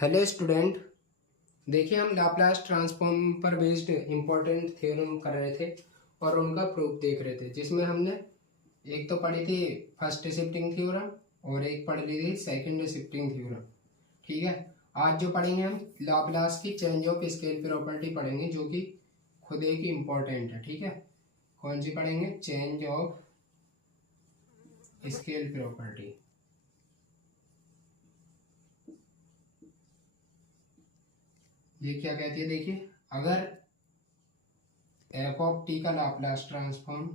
Hello student. देखिए, हम Laplace transform पर बेस्ड इम्पोर्टेंट थ्योरम कर रहे थे और उनका प्रूफ देख रहे थे, जिसमें हमने एक तो पढ़ी थी फर्स्ट शिफ्टिंग थ्योरम और एक पढ़ ली थी सेकंड शिफ्टिंग थ्योरम। ठीक है, आज जो पढ़ेंगे हम लाप्लास की चेंज ऑफ स्केल प्रॉपर्टी पढ़ेंगे, जो कि खुद एक इम्पोर्टेंट है। ठीक है, कौन सी पढ़ेंगे? Change of scale property. ये क्या कहती है? देखिए, अगर एफ ऑफ टी का लाप्लास ट्रांसफॉर्म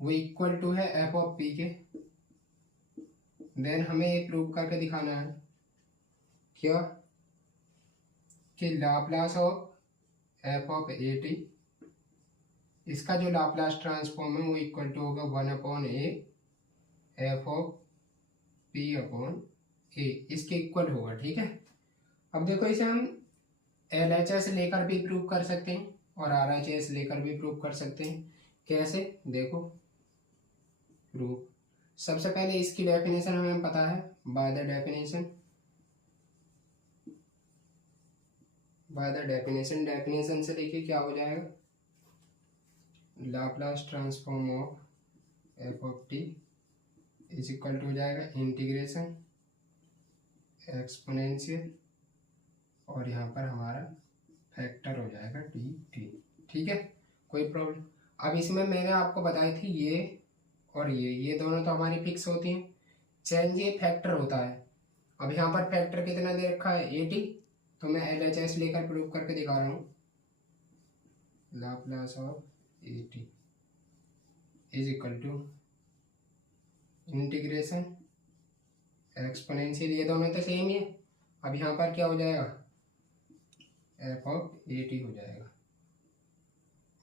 वो इक्वल टू है एफ ऑफ पी के, देन हमें ये प्रूव करके दिखाना है क्या कि Laplace of f of a T, इसका जो लाप्लास ट्रांसफॉर्म है वो इक्वल टू होगा 1/a F of P upon A, इसके इक्वल होगा। ठीक है, अब देखो, इसे हम एल एच एस लेकर भी प्रूव कर सकते हैं और आर एच एस लेकर भी प्रूव कर सकते हैं। कैसे? देखो प्रूफ। सबसे पहले इसकी डेफिनेशन हमें पता है, बाय द डेफिनेशन से देखिए क्या हो जाएगा। Laplace transform of f of t is equal to हो जाएगा इंटीग्रेशन एक्सपोनेंशियल और यहाँ पर हमारा फैक्टर हो जाएगा टी टी। ठीक है, कोई प्रॉब्लम? अब इसमें मैंने आपको बताई थी ये और ये दोनों तो हमारी फिक्स होती हैं। चेंज ये फैक्टर होता है। अब यहाँ पर फैक्टर कितना दे रखा है? 80। तो मैं एल एच एस लेकर प्रूव करके दिखा रहा हूँ। Laplace of 80 is equal to integration exponential, ये दोनों तो सेम ही है। अब यहाँ पर क्या हो जाएगा? एफ ऑफ 80 हो जाएगा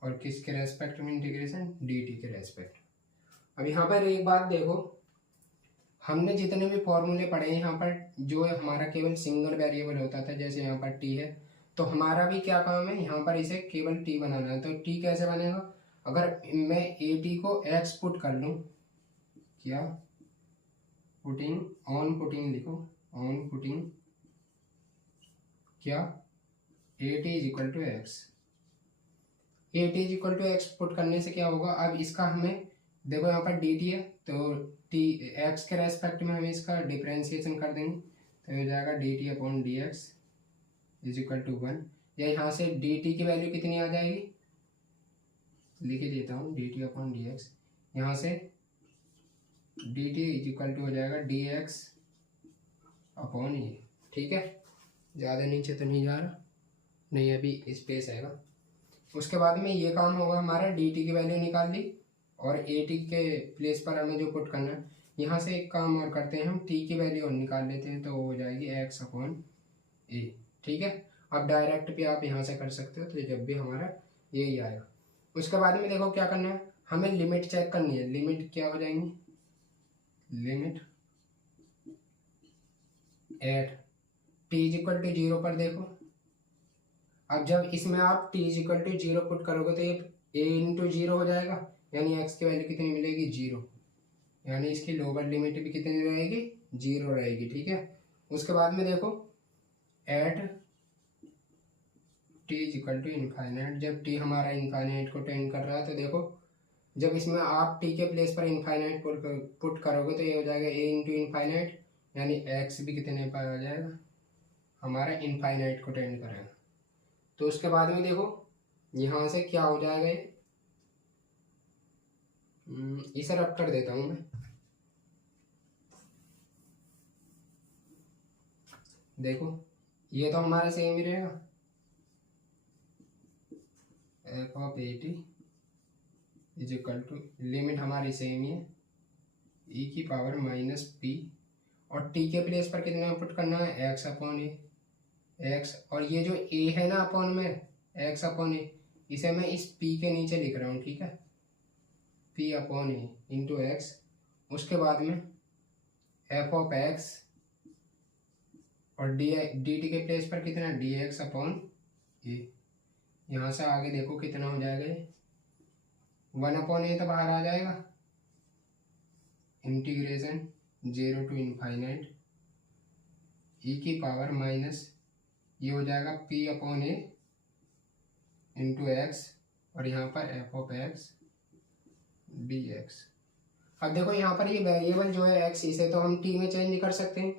और किसके रेस्पेक्ट में इंटीग्रेशन? डी टी के रेस्पेक्ट। अब यहाँ पर एक बात देखो, हमने जितने भी फॉर्मूले पढ़े हैं यहाँ पर, जो हमारा केवल सिंगल वेरिएबल होता था, जैसे यहाँ पर टी है, तो हमारा भी क्या काम है? यहाँ पर इसे केवल टी बनाना है। तो टी कैसे बनेगा? अगर मैं ए टी को एक्स पुट कर लूँ, क्या पुटिंग लिखो, ऑन पुटिंग क्या a t is equal to x. A t is equal to x put करने से क्या होगा? अब इसका हमें देखो, यहाँ पर डी टी है तो टी एक्स के रेस्पेक्ट में हमें इसका डिफ्रेंशिएशन कर देंगे, तो हो जाएगा d t upon d x is equal to 1। या यहाँ से डी टी की वैल्यू कितनी आ जाएगी? लिख ही देता हूँ, d t upon d x. यहाँ से d t is equal to हो जाएगा डी एक्स अपॉन ये। ठीक है, ज़्यादा नीचे तो नहीं जा रहा, नहीं अभी स्पेस आएगा। उसके बाद में ये काम होगा हमारा, डी टी की वैल्यू निकाल ली और ए टी के प्लेस पर हमें जो पुट करना है। यहाँ से एक काम और करते हैं, हम टी की वैल्यू और निकाल लेते हैं, तो हो जाएगी एक्स अपॉन ए। ठीक है, अब डायरेक्ट भी आप यहाँ से कर सकते हो, तो जब भी हमारा यही आएगा। उसके बाद में देखो क्या करना है, हमें लिमिट चेक करनी है। लिमिट क्या हो जाएंगी? Limit at t is equal to 0 पर देखो। अब जब इसमें आप t is equal to 0 put करोगे तो ये ए इंटू 0 हो जाएगा, यानी एक्स की वैल्यू कितनी मिलेगी? 0। यानी इसकी लोअर लिमिट भी कितनी रहेगी? 0 रहेगी। ठीक है, उसके बाद में देखो at t is equal to infinite, जब टी हमारा इनफाइनाइट को टेंड कर रहा है, तो देखो जब इसमें आप टी के प्लेस पर इनफाइनाइट पुट करोगे तो ये हो जाएगा ए इंटू इनफाइनाइट, यानी एक्स भी कितने पर आ जाएगा? हमारा इनफाइनाइट को टेंड करेगा। तो उसके बाद में देखो यहाँ से क्या हो जाएगा, इसे रब कर देता हूँ मैं। देखो ये तो हमारा सेम ही रहेगा, f of a t is equal to, limit हमारी सेम ही है, ई की पावर माइनस पी, और टी के प्लेस पर कितना पुट करना है? एक्स अपॉन ए। एक्स, और ये जो ए है ना अपॉन में, एक्स अपॉन ए, इसे मैं इस पी के नीचे लिख रहा हूँ। ठीक है, पी अपॉन ए इंटू एक्स। उसके बाद में एफ ऑफ एक्स और डी टी के प्लेस पर कितना? डी एक्स अपॉन ए। यहाँ से आगे देखो कितना हो जाएगा, ये 1/a तो बाहर आ जाएगा, इंटीग्रेशन 0 टू इनफाइनाइट ई की पावर माइनस ये हो जाएगा पी अपॉन ए इंटू एक्स और यहाँ पर F of x D x. अब देखो यहाँ पर ये वेरिएबल जो है एक्स, इसे तो हम टी में चेंज कर सकते हैं,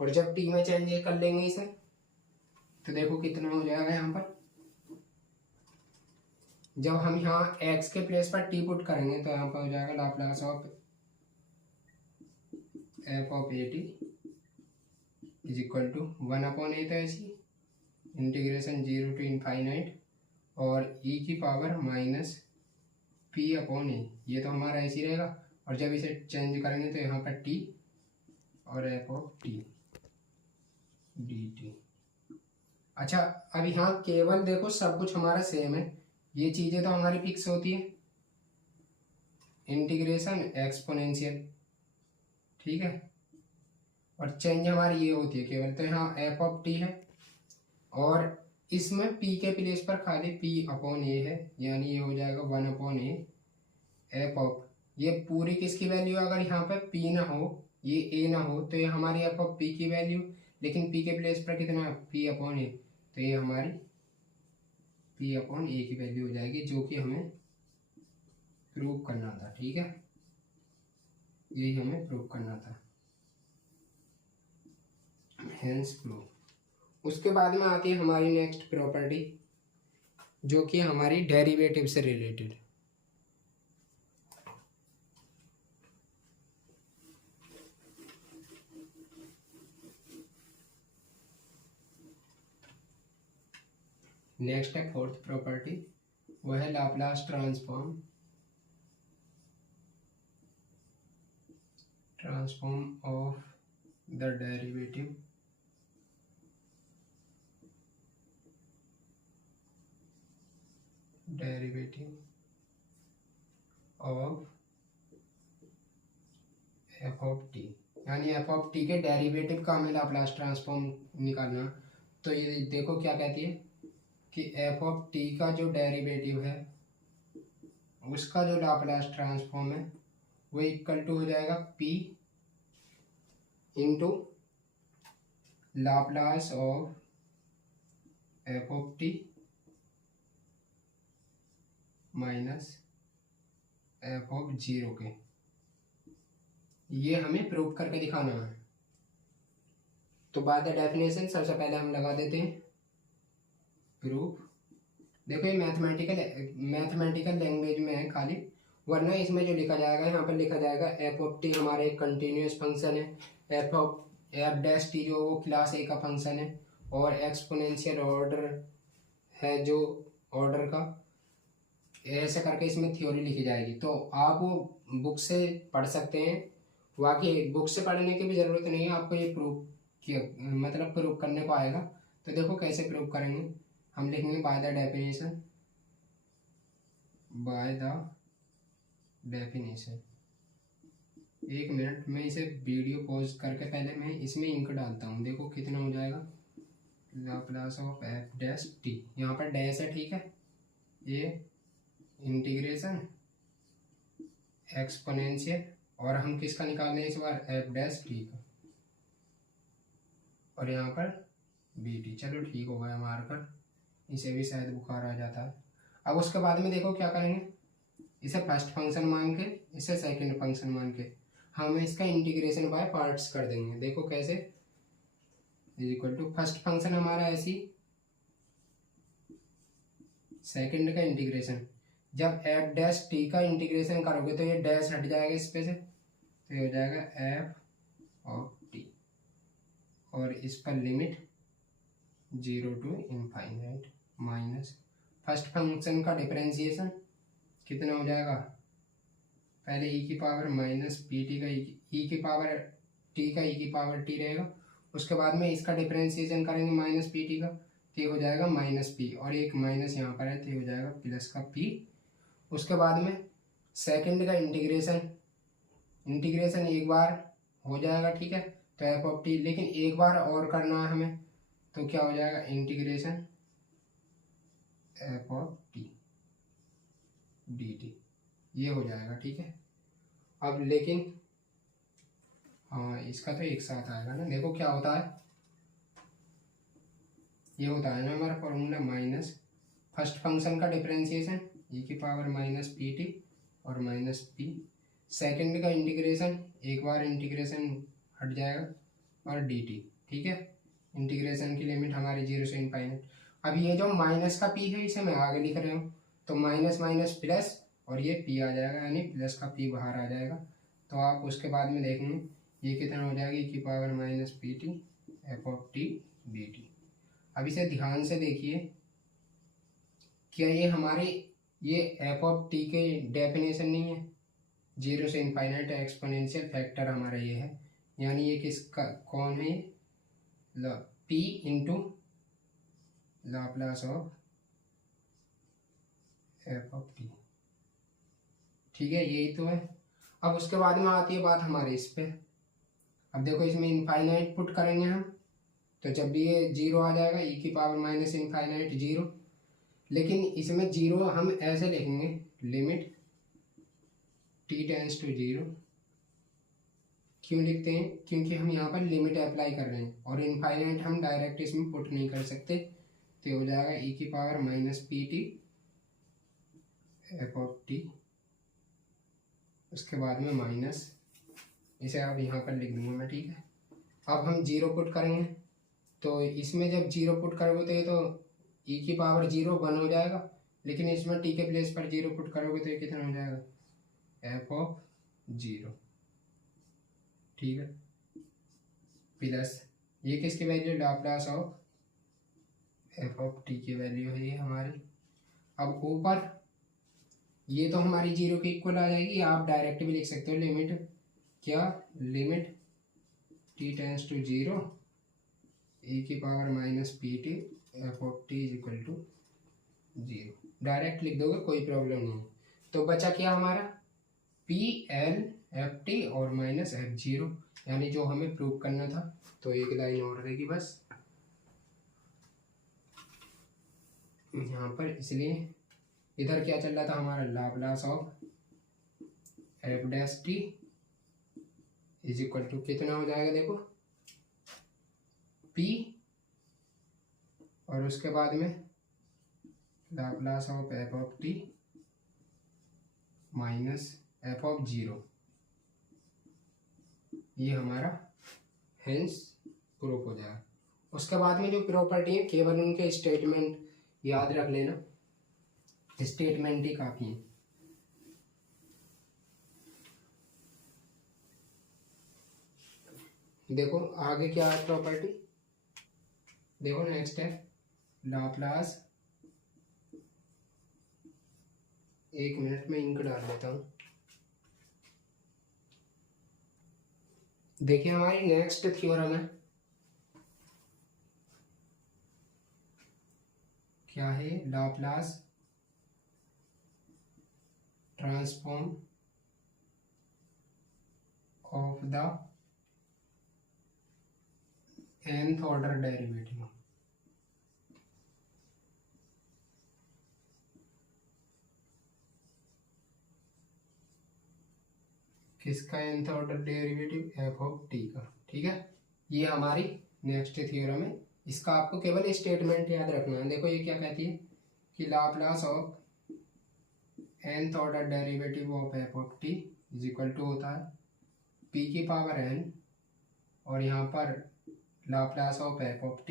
और जब टी में चेंज कर लेंगे इसे तो देखो कितना हो जाएगा। यहाँ पर जब हम यहाँ एक्स के प्लेस पर टी पुट करेंगे तो यहाँ पर हो जाएगा Laplace of f of a t is equal to 1/a तो ऐसी इंटीग्रेशन 0 to इनफाइनाइट और ई की पावर माइनस पी अपॉन ए, ये तो हमारा ऐसे ही रहेगा। और जब इसे चेंज करेंगे तो यहाँ पर टी और F of T D T. अच्छा, अब यहाँ केवल देखो सब कुछ हमारा सेम है, ये चीज़ें तो हमारी फिक्स होती है, इंटीग्रेशन एक्सपोनेंशियल, ठीक है, और चेंज हमारी ये होती है केवल। तो यहाँ एफ ऑफ टी है और इसमें p के प्लेस पर खाली p अपॉन ए है, यानी ये हो जाएगा 1/a एफ ऑफ, ये पूरी किसकी वैल्यू, अगर यहाँ पे p ना हो, ये a ना हो, तो ये हमारी एफ ऑफ p की वैल्यू, लेकिन p के प्लेस पर कितना p अपॉन ए, तो ये हमारी p अपॉन ए की वैल्यू हो जाएगी, जो कि हमें प्रूव करना था, ठीक है, यही हमें प्रूव करना था, हेंस प्रूव। उसके बाद में आती है हमारी नेक्स्ट प्रॉपर्टी, जो कि हमारी डेरिवेटिव से रिलेटेड। नेक्स्ट है फोर्थ प्रॉपर्टी, वह है Laplace transform of the derivative of f of T, यानी एफ ऑफ टी के डेरिवेटिव का हमें लाप्लास ट्रांसफॉर्म निकालना। तो ये देखो क्या कहती है कि एफ ऑफ टी का जो डेरिवेटिव है उसका जो लाप्लास ट्रांसफॉर्म है वो इक्वल टू हो जाएगा P into Laplace of f of t minus f of 0 के। ये हमें प्रूव करके दिखाना है। तो बाय द डेफिनेशन सबसे पहले हम लगा देते हैं प्रूफ। देखो ये मैथमेटिकल लैंग्वेज में है खाली, वरना इसमें जो लिखा जाएगा यहाँ पर लिखा जाएगा एफ ऑफ टी हमारा एक कंटिन्यूस फंक्शन है, एफ डैश टी जो वो क्लास ए का फंक्शन है, और एक्सपोनेंशियल ऑर्डर है जो ऑर्डर का, ऐसे करके इसमें थ्योरी लिखी जाएगी। तो आप वो बुक से पढ़ सकते हैं, बाकी बुक से पढ़ने की भी ज़रूरत नहीं है, आपको ये प्रूफ किया मतलब प्रूफ करने को आएगा। तो देखो कैसे प्रूफ करेंगे, हम लिखेंगे बाय द डेफिनेशन। एक मिनट में इसे वीडियो पॉज करके पहले मैं इसमें इंक डालता हूँ, देखो कितना हो जाएगा, Laplace of f dash T, यहाँ पर डैश है, ठीक है, ये इंटीग्रेशन एक्सपोनेंशियल, और हम किसका निकाल रहे हैं इस बार, एफ डैश टी का, और यहाँ पर बी टी। चलो ठीक हो गया मार्कर, इसे भी शायद बुखार आ जाता है। अब उसके बाद में देखो क्या करेंगे, इसे फर्स्ट फंक्शन मान के इसे सेकंड फंक्शन मान के हम इसका इंटीग्रेशन बाय पार्ट्स कर देंगे। देखो कैसे, is equal to first function हमारा ऐसी, सेकंड का इंटीग्रेशन, जब एफ डैश टी का इंटीग्रेशन करोगे तो ये डैश हट जाएगा इस पे से, तो ये हो जाएगा एफ ऑफ टी, और इस पर limit 0 to infinite minus first function का डिफरेंशिएशन कितना हो जाएगा, पहले ई की पावर माइनस पी टी का ई की पावर टी का ई की पावर टी रहेगा, उसके बाद में इसका डिफरेंशिएशन करेंगे माइनस पी टी का, तो ये हो जाएगा माइनस पी, और एक माइनस यहाँ पर है तो ये हो जाएगा प्लस का पी। उसके बाद में सेकंड का इंटीग्रेशन एक बार हो जाएगा, ठीक है, तो एफ ऑफ टी, लेकिन एक बार और करना है हमें, तो क्या हो जाएगा integration F of T D T, ये हो जाएगा, ठीक है। अब लेकिन हाँ इसका तो एक साथ आएगा ना, देखो क्या होता है, ये होता है ना हमारा फॉर्मूला, माइनस फर्स्ट फंक्शन का डिफरेंशिएशन e की पावर माइनस पी टी और माइनस पी, सेकेंड का इंटीग्रेशन, एक बार इंटीग्रेशन हट जाएगा, और डी टी। ठीक है, इंटीग्रेशन की लिमिट हमारी 0 से इनफाइनाइट। अब ये जो माइनस का पी है इसे मैं आगे लिख रहा हूँ, तो माइनस माइनस प्लस और ये पी आ जाएगा, यानी प्लस का पी बाहर आ जाएगा। तो आप उसके बाद में देखेंगे ये कितना हो जाएगा, e की power minus p t f of T D T. अब इसे ध्यान से देखिए, क्या ये हमारे ये एफ ऑफ टी के डेफिनेशन नहीं है, 0 से इनफाइनाइट एक्सपोनेंशियल फैक्टर हमारा ये है, यानी ये किसका कौन है, P into Laplace of f of T. ठीक है, यही तो है। अब उसके बाद में आती है बात हमारे इस पे। अब देखो इसमें इनफाइनाइट पुट करेंगे हम, तो जब भी ये 0 आ जाएगा, e की पावर माइनस इनफाइनाइट 0, लेकिन इसमें 0 हम ऐसे लिखेंगे, लिमिट t टेंस टू 0। क्यों लिखते हैं, क्योंकि हम यहाँ पर लिमिट अप्लाई कर रहे हैं, और इनफाइनाइट हम डायरेक्ट इसमें पुट नहीं कर सकते। तो हो जाएगा e की power minus p t f of T, उसके बाद में माइनस, इसे अब यहाँ पर लिख दूंगा मैं। ठीक है, अब हम 0 पुट करेंगे, तो इसमें जब 0 पुट करोगे तो ये तो e की पावर 0 1 हो जाएगा, लेकिन इसमें t के प्लेस पर 0 पुट करोगे तो ये कितना हो जाएगा, एफ ऑफ 0। ठीक है, प्लस ये किसकी value, Laplace of f of T की वैल्यू है ये हमारी। अब ऊपर ये तो हमारी 0 के इक्वल आ जाएगी, आप डायरेक्ट भी लिख सकते हो, लिमिट क्या, limit t tends to 0 e की power minus p t f of t is equal to 0, direct लिख दोगे, कोई प्रॉब्लम नहीं। तो बचा क्या हमारा, पी एल एफ टी और माइनस एफ 0, यानी जो हमें प्रूव करना था। तो एक लाइन और रहेगी बस यहाँ पर, इसलिए इधर क्या चल रहा था हमारा, Laplace of f dash t is equal to कितना हो जाएगा, देखो p, और उसके बाद में Laplace of f of t minus f of 0, ये हमारा हेंस प्रूफ हो जाएगा। उसके बाद में जो प्रॉपर्टी है, केवल उनके स्टेटमेंट याद रख लेना, स्टेटमेंट ही काफ़ी है। देखो आगे क्या है प्रॉपर्टी, देखो नेक्स्ट है लाप्लास, एक मिनट में इंक डाल लेता हूँ। देखिए हमारी नेक्स्ट थ्योरम है, क्या है, Laplace transform of the nth order derivative. किसका nth order derivative, F of T का। ठीक है, ये हमारी नेक्स्ट थ्योरम है, इसका आपको केवल स्टेटमेंट याद रखना है। देखो ये क्या कहती है कि Laplace of nth order derivative of f of t is equal to होता है p की पावर n, और यहाँ पर Laplace of f of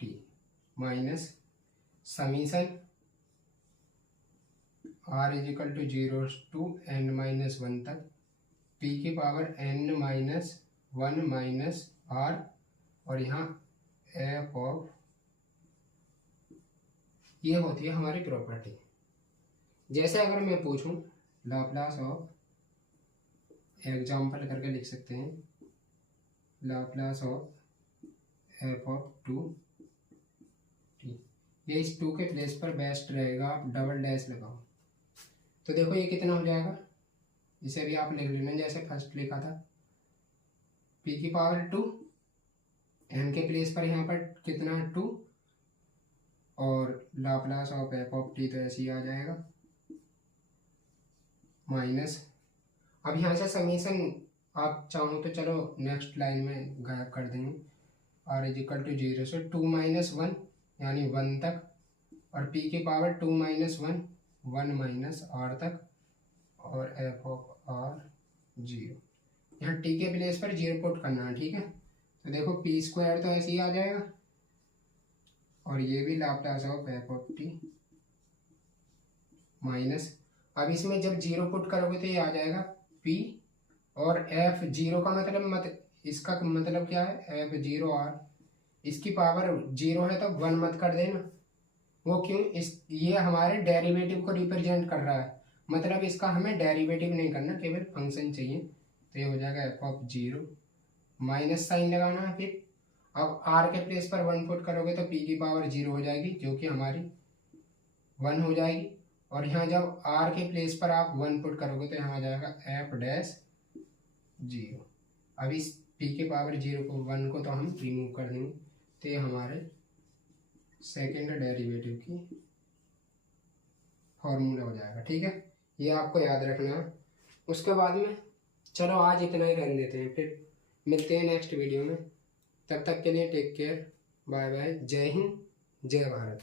t minus summation r is equal to 0 to n minus 1 तक p की power n minus 1 minus r, और यहाँ एफ ऑफ, ये होती है हमारी प्रॉपर्टी। जैसे अगर मैं पूछूं लाप्लास ऑफ, एग्जाम्पल करके लिख सकते हैं, Laplace of f of 2 T, ये इस 2 के प्लेस पर बेस्ट रहेगा, आप डबल डैश लगाओ। तो देखो ये कितना हो जाएगा, इसे भी आप लिख लेना जैसे फर्स्ट लिखा था, p की पावर 2, n के प्लेस पर यहाँ पर कितना 2, और Laplace of f of T तो ऐसे ही आ जाएगा, माइनस, अब यहाँ से समीशन आप चाहो तो चलो नेक्स्ट लाइन में गायब कर देंगे। r इज इक्वल टू 0 से 2 माइनस 1 यानी 1 तक, और p की पावर 2 माइनस 1 1 माइनस r तक, और f ऑफ r 0। यहाँ t के प्लेस पर 0 पुट करना है, ठीक है। तो देखो पी स्क्वायर तो ऐसे ही आ जाएगा, और ये भी Laplace of f of t minus, अब इसमें जब 0 पुट करोगे तो ये आ जाएगा p, और f 0 का मतलब इसका मतलब क्या है, f 0 r, इसकी पावर 0 है तो 1 मत कर देना। वो क्यों, ये हमारे डेरिवेटिव को रिप्रेजेंट कर रहा है, मतलब इसका हमें डेरिवेटिव नहीं करना, केवल फंक्शन चाहिए। तो ये हो जाएगा एफ ऑफ 0, माइनस साइन लगाना है। फिर अब r के प्लेस पर 1 पुट करोगे तो p की पावर 0 हो जाएगी, जो कि हमारी 1 हो जाएगी, और यहाँ जब r के प्लेस पर आप 1 पुट करोगे तो यहाँ आ जाएगा एफ डैश 0। अब इस p के पावर 0 को 1 को तो हम रिमूव कर देंगे, तो ये हमारे सेकेंड डेरिवेटिव की फॉर्मूला हो जाएगा, ठीक है। ये आपको याद रखना है। उसके बाद में चलो आज इतना ही रहने देते हैं, फिर मिलते हैं नेक्स्ट वीडियो में। तब तक के लिए टेक केयर, बाय बाय, जय हिंद, जय भारत।